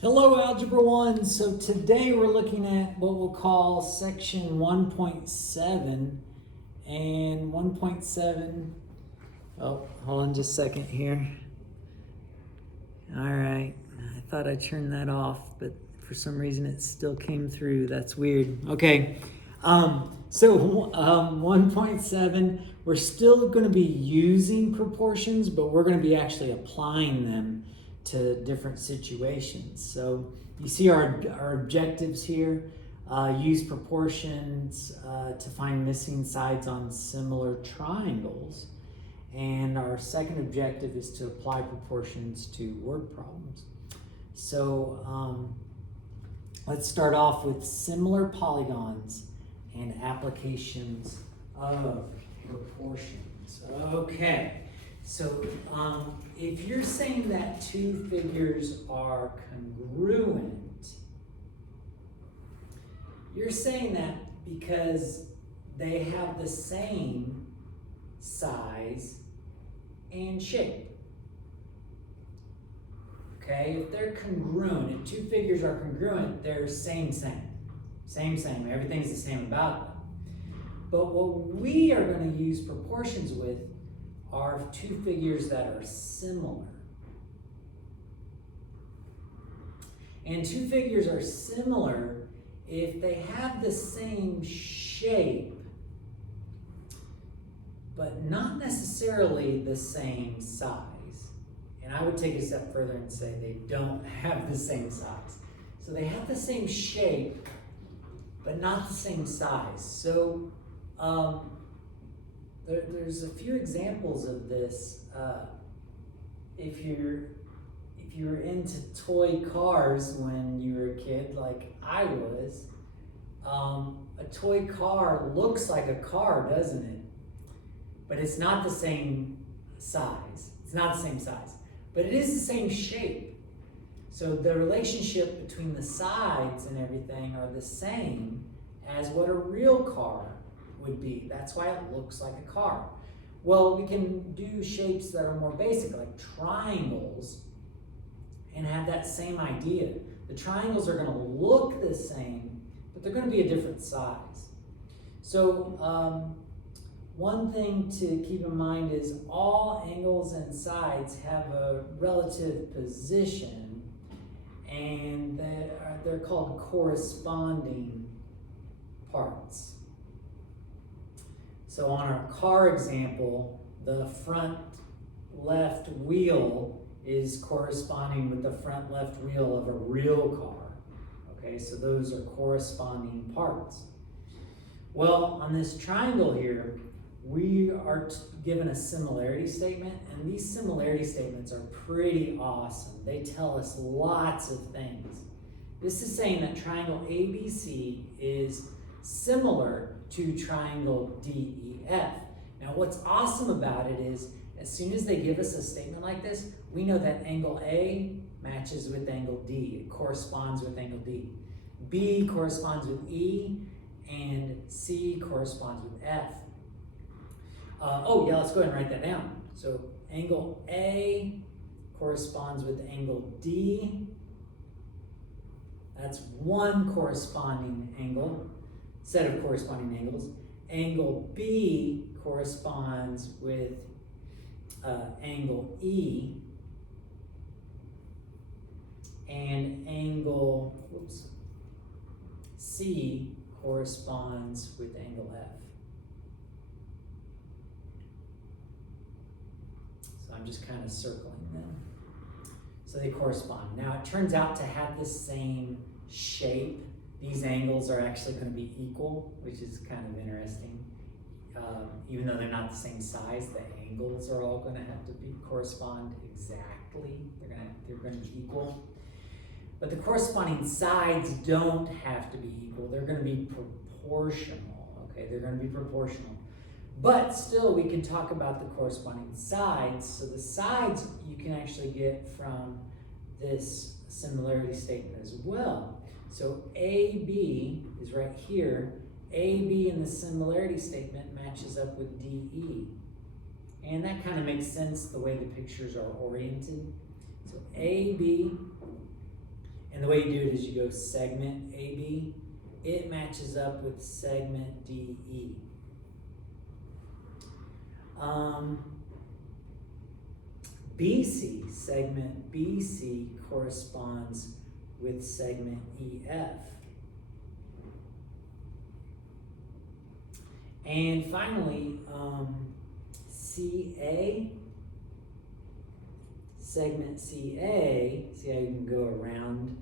Hello, Algebra 1. So today we're looking at what we'll call section 1.7 and 1.7. Oh, hold on just a second here. All right, I thought I turned that off, but for some reason it still came through. That's weird. Okay, so 1.7, we're still going to be using proportions, but we're going to be actually applying them to different situations. So you see our objectives here. Use proportions to find missing sides on similar triangles. And our second objective is to apply proportions to word problems. So let's start off with similar polygons and applications of proportions. Okay, so if you're saying that two figures are congruent, you're saying that because they have the same size and shape. Okay, if they're congruent, if two figures are congruent, they're same. Everything's the same about them. But what we are going to use proportions with are two figures that are similar. And two figures are similar if they have the same shape, but not necessarily the same size. And I would take a step further and say they don't have the same size. So they have the same shape, but not the same size. So there's a few examples of this. If you're into toy cars when you were a kid, like I was, a toy car looks like a car, doesn't it? But it's not the same size. It's not the same size, but it is the same shape. So the relationship between the sides and everything are the same as what a real car would be. That's why it looks like a car. Well, we can do shapes that are more basic, like triangles, and have that same idea. The triangles are going to look the same, but they're going to be a different size. So one thing to keep in mind is all angles and sides have a relative position, and they're called corresponding parts. So on our car example, the front left wheel is corresponding with the front left wheel of a real car. Okay, so those are corresponding parts. Well, on this triangle here, we are given a similarity statement, and these similarity statements are pretty awesome. They tell us lots of things. This is saying that triangle ABC is similar to triangle DEF. Now, what's awesome about it is, as soon as they give us a statement like this, we know that angle A matches with angle D. It corresponds with angle D. B corresponds with E, and C corresponds with F. Let's go ahead and write that down. So angle A corresponds with angle D. That's one corresponding angle, set of corresponding angles. Angle B corresponds with angle E. And angle C corresponds with angle F. So I'm just kind of circling them. So they correspond. Now it turns out to have the same shape. These angles are actually going to be equal, which is kind of interesting. Even though they're not the same size, the angles are all going to have to correspond exactly. They're going to be equal. But the corresponding sides don't have to be equal. They're going to be proportional. Okay, they're going to be proportional. But still, we can talk about the corresponding sides. So the sides you can actually get from this similarity statement as well. So AB is right here. AB in the similarity statement matches up with DE. And that kind of makes sense the way the pictures are oriented. So AB And the way you do it is you go segment AB. It matches up with segment DE. BC, segment BC corresponds with segment EF. And finally, CA, segment CA, see how you can go around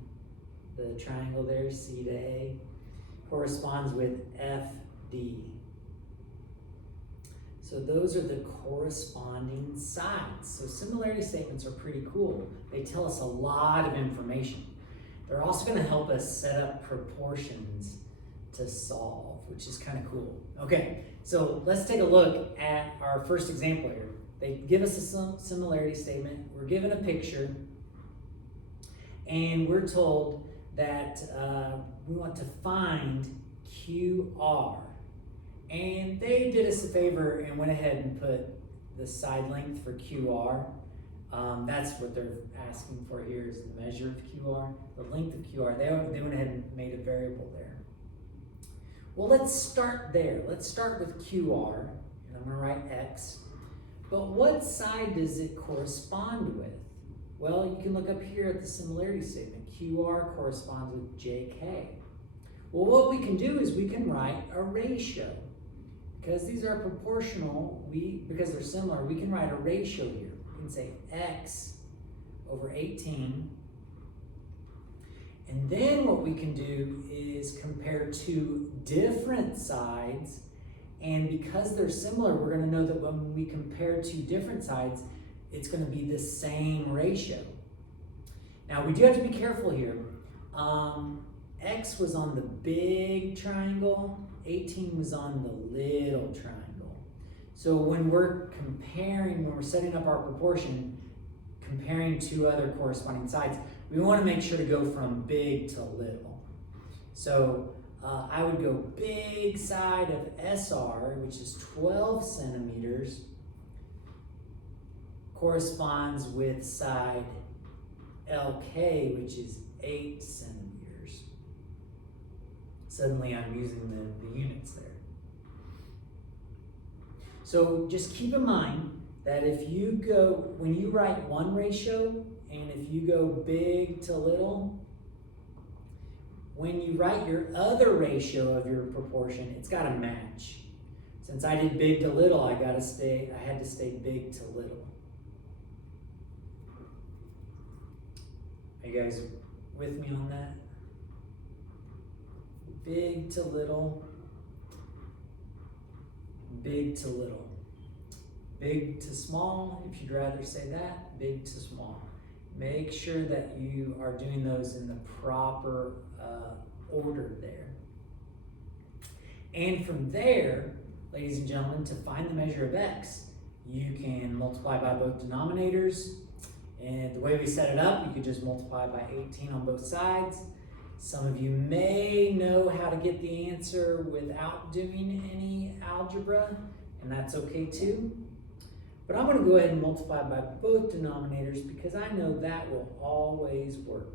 the triangle there, C to A, corresponds with FD. So those are the corresponding sides. So similarity statements are pretty cool. They tell us a lot of information. They're also going to help us set up proportions to solve, which is kind of cool. Okay, so let's take a look at our first example here. They give us a similarity statement. We're given a picture, and we're told that we want to find QR. And they did us a favor and went ahead and put the side length for QR. That's what they're asking for here, is the measure of QR, the length of QR. They went ahead and made a variable there. Well, let's start there. Let's start with QR, and I'm going to write X. But what side does it correspond with? Well, you can look up here at the similarity statement. QR corresponds with JK. Well, what we can do is we can write a ratio. Because these are proportional, because they're similar, we can write a ratio here. We can say X over 18. And then what we can do is compare two different sides. And because they're similar, we're going to know that when we compare two different sides, it's going to be the same ratio. Now, we do have to be careful here. X was on the big triangle, 18 was on the little triangle. So when we're setting up our proportion, comparing two other corresponding sides, we want to make sure to go from big to little. So I would go big side of SR, which is 12 centimeters, corresponds with side LK, which is 8 centimeters. Suddenly I'm using the units there. So just keep in mind that when you write one ratio, and if you go big to little, when you write your other ratio of your proportion, it's got to match. Since I did big to little, I had to stay big to little. Are you guys with me on that? Big to little, big to little. Big to small, if you'd rather say that, big to small. Make sure that you are doing those in the proper order there. And from there, ladies and gentlemen, to find the measure of X, you can multiply by both denominators. And the way we set it up, you could just multiply by 18 on both sides. Some of you may know how to get the answer without doing any algebra, and that's okay too. But I'm going to go ahead and multiply by both denominators because I know that will always work.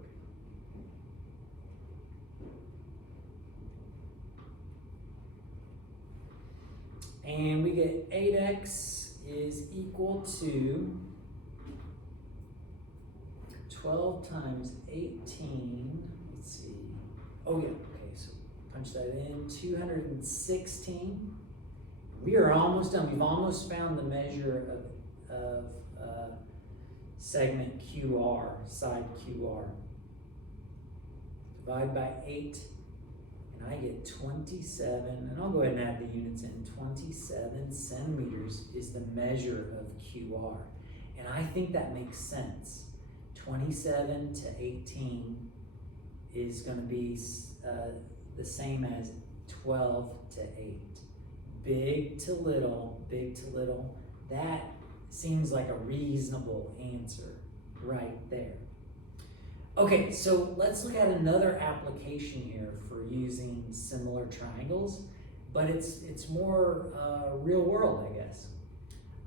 And we get 8x is equal to 12 times 18. Let's see. Oh yeah, okay, so punch that in. 216. We are almost done. We've almost found the measure of segment QR, side QR. Divide by 8, and I get 27, and I'll go ahead and add the units in. 27 centimeters is the measure of QR. And I think that makes sense. 27 to 18 is going to be the same as 12 to 8. Big to little, that seems like a reasonable answer right there. Okay, so let's look at another application here for using similar triangles, but it's more real world, I guess.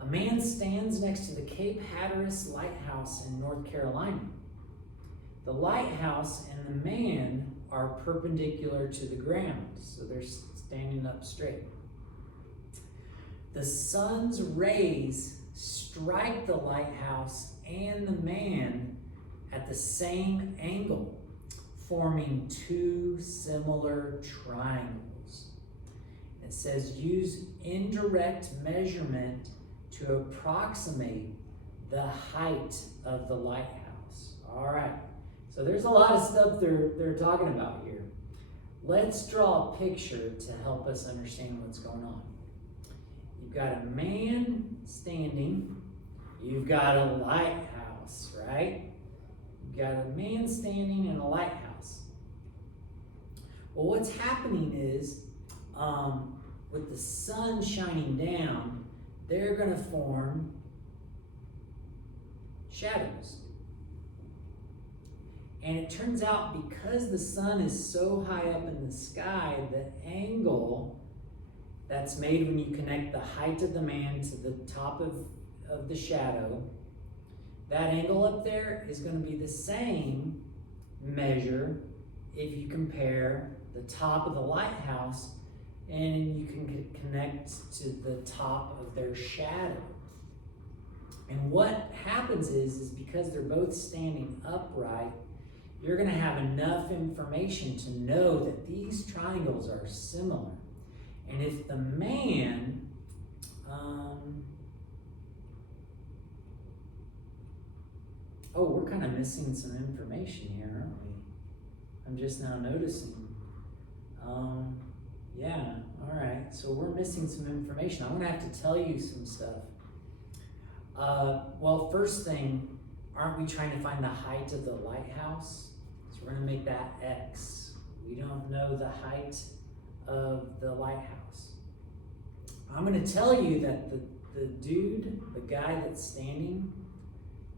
A man stands next to the Cape Hatteras Lighthouse in North Carolina. The lighthouse and the man are perpendicular to the ground, so they're standing up straight. The sun's rays strike the lighthouse and the man at the same angle, forming two similar triangles. It says use indirect measurement to approximate the height of the lighthouse. All right, so there's a lot of stuff they're talking about here. Let's draw a picture to help us understand what's going on. You've got a man standing, you've got a lighthouse, right? You've got a man standing in a lighthouse. Well, what's happening is, with the sun shining down, they're going to form shadows. And it turns out because the sun is so high up in the sky, the angle that's made when you connect the height of the man to the top of the shadow, that angle up there is going to be the same measure if you compare the top of the lighthouse and you can connect to the top of their shadow. And what happens is because they're both standing upright, you're going to have enough information to know that these triangles are similar. And if the man, we're kind of missing some information here, aren't we? I'm just now noticing. Yeah, all right, so we're missing some information. I'm gonna have to tell you some stuff. Well, first thing, aren't we trying to find the height of the lighthouse? So we're gonna make that X. We don't know the height of the lighthouse. I'm gonna tell you that the dude, the guy that's standing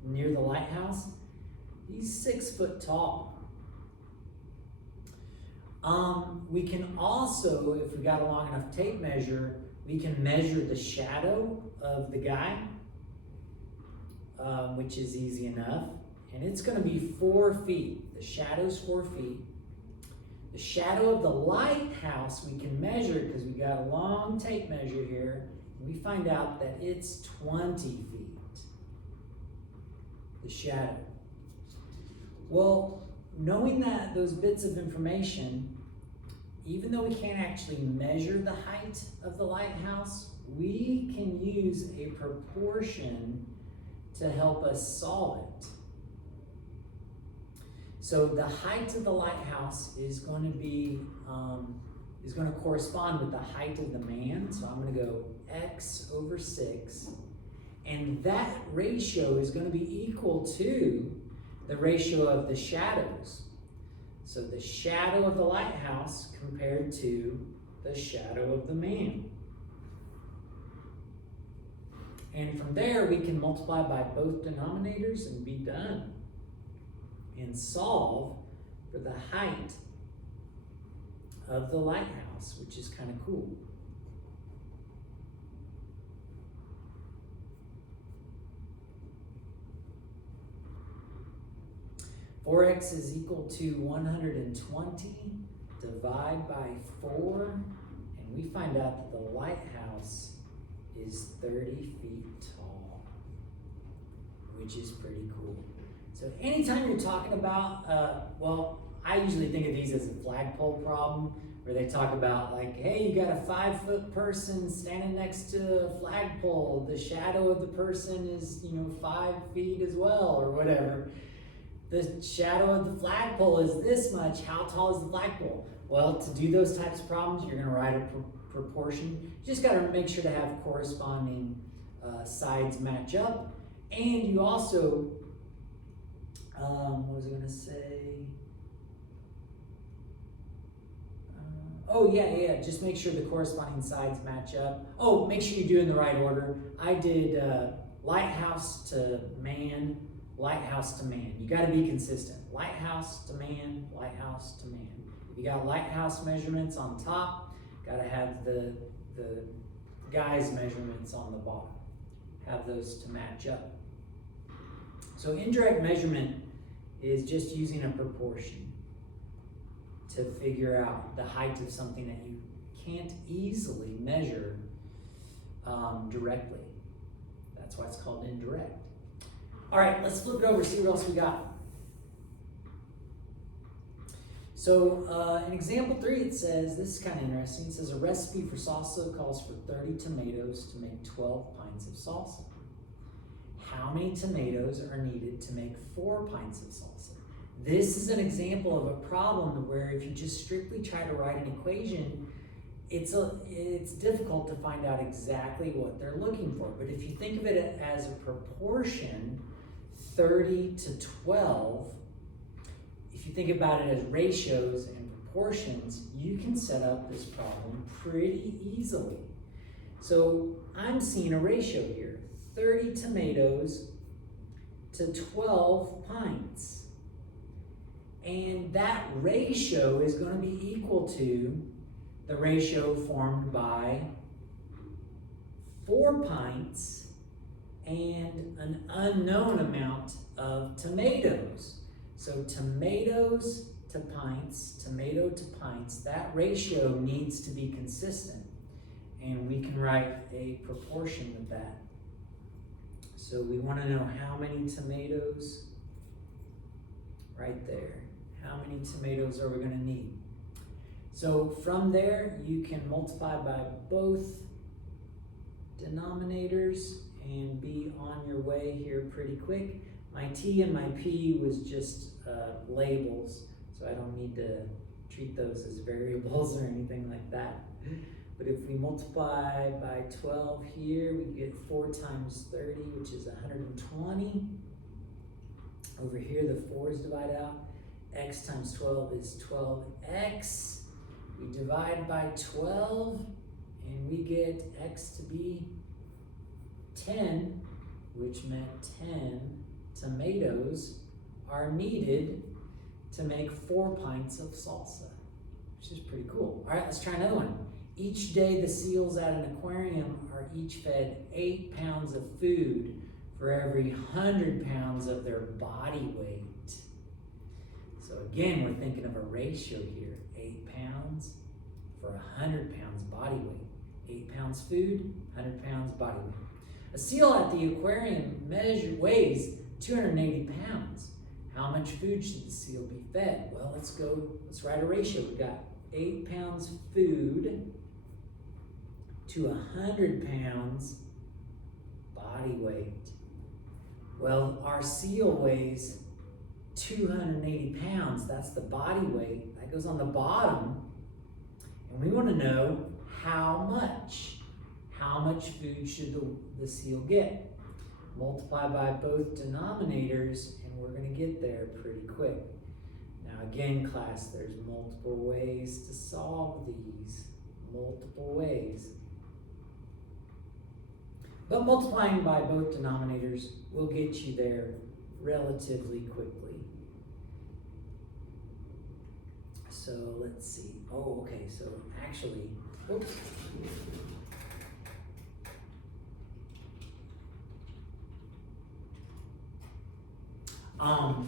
near the lighthouse, he's 6 foot tall. We can also, if we got a long enough tape measure, we can measure the shadow of the guy, which is easy enough. And it's going to be 4 feet. The shadow's 4 feet. The shadow of the lighthouse we can measure because we got a long tape measure here. And we find out that it's 20 feet. The shadow. Well, knowing that those bits of information, even though we can't actually measure the height of the lighthouse, we can use a proportion to help us solve it. So the height of the lighthouse is going to be is going to correspond with the height of the man. So I'm going to go X over 6, and that ratio is going to be equal to the ratio of the shadows. So the shadow of the lighthouse compared to the shadow of the man. And from there, we can multiply by both denominators and be done. And solve for the height of the lighthouse, which is kind of cool. (4x) is equal to 120. Divide by 4, and we find out that the lighthouse is 30 feet tall, which is pretty cool. So anytime you're talking about, well, I usually think of these as a flagpole problem, where they talk about like, hey, you got a 5-foot person standing next to a flagpole. The shadow of the person is, 5 feet as well, or whatever. The shadow of the flagpole is this much. How tall is the flagpole? Well, to do those types of problems, you're going to write a proportion. You just got to make sure to have corresponding sides match up. And you also, what was I going to say? Just make sure the corresponding sides match up. Oh, make sure you do it in the right order. I did lighthouse to man, lighthouse to man. You got to be consistent. Lighthouse to man, lighthouse to man. If you got lighthouse measurements on top, got to have the guy's measurements on the bottom. Have those to match up. So indirect measurement is just using a proportion to figure out the height of something that you can't easily measure directly. That's why it's called indirect. All right, let's flip it over, see what else we got. So in example 3, it says, this is kind of interesting. It says a recipe for salsa calls for 30 tomatoes to make 12 pints of salsa. How many tomatoes are needed to make 4 pints of salsa? This is an example of a problem where if you just strictly try to write an equation, it's difficult to find out exactly what they're looking for. But if you think of it as a proportion, 30 to 12, if you think about it as ratios and proportions, you can set up this problem pretty easily. So I'm seeing a ratio here, 30 tomatoes to 12 pints. And that ratio is going to be equal to the ratio formed by 4 pints and an unknown amount of tomatoes. So tomatoes to pints, tomato to pints, that ratio needs to be consistent. And we can write a proportion of that. So we want to know how many tomatoes, right there. How many tomatoes are we going to need? So from there, you can multiply by both denominators and be on your way here pretty quick. My T and my P was just labels, so I don't need to treat those as variables or anything like that. But if we multiply by 12 here, we get 4 times 30, which is 120. Over here, the 4's divide out. X times 12 is 12x. We divide by 12, and we get x to be 10, which meant 10 tomatoes are needed to make 4 pints of salsa, which is pretty cool. All right, let's try another one. Each day, the seals at an aquarium are each fed 8 pounds of food for every 100 pounds of their body weight. So again, we're thinking of a ratio here. 8 pounds for 100 pounds body weight. 8 pounds food, 100 pounds body weight. A seal at the aquarium weighs 280 pounds. How much food should the seal be fed? Well, let's write a ratio. We've got 8 pounds food to 100 pounds body weight. Well, our seal weighs 280 pounds. That's the body weight. That goes on the bottom. And we want to know how much. How much food should the seal get? Multiply by both denominators, and we're going to get there pretty quick. Now again, class, there's multiple ways to solve these. Multiple ways. But multiplying by both denominators will get you there relatively quickly. So let's see. Oh, okay, so actually, oops. I'm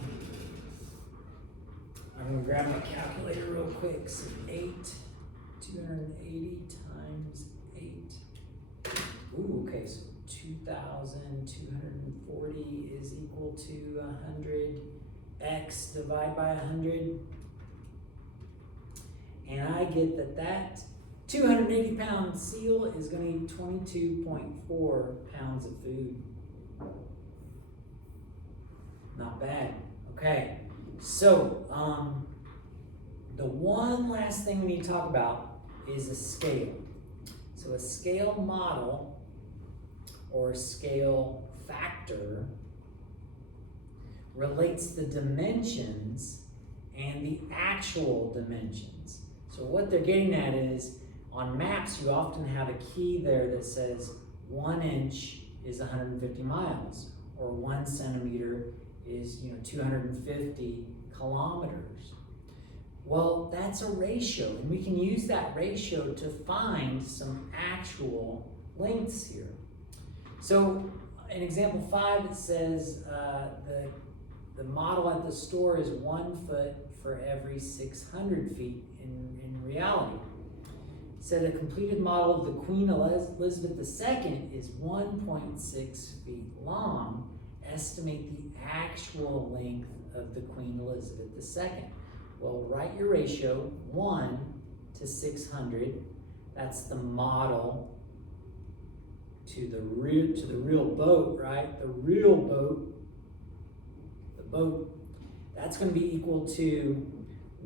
gonna grab my calculator real quick. So 280 times 8. Ooh, okay, so 2,240 is equal to 100. X divide by 100. And I get that 280 pound seal is going to eat 22.4 pounds of food. Not bad. Okay, so the one last thing we need to talk about is a scale. So a scale model or scale factor relates the dimensions and the actual dimensions. So what they're getting at is, on maps, you often have a key there that says 1 inch is 150 miles, or 1 centimeter is 250 kilometers. Well, that's a ratio, and we can use that ratio to find some actual lengths here. So in example 5, it says the the model at the store is 1 foot for every 600 feet in reality. Said a completed model of the Queen Elizabeth II is 1.6 feet long. Estimate the actual length of the Queen Elizabeth II. Well, write your ratio, 1 to 600. That's the model to the real boat, right? The real boat, the boat, that's going to be equal to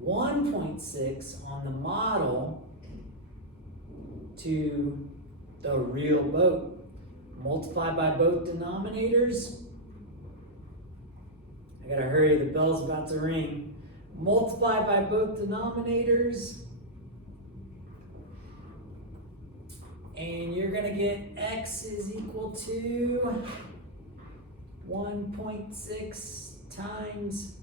1.6 on the model to the real boat. Multiply by both denominators. I gotta hurry, the bell's about to ring. Multiply by both denominators. And you're gonna get x is equal to 1.6 times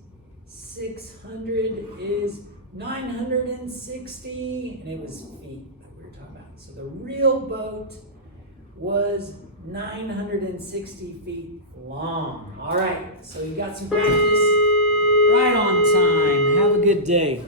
600 is 960, and it was feet that we were talking about. So the real boat was 960 feet long. All right, so you got some practice right on time. Have a good day.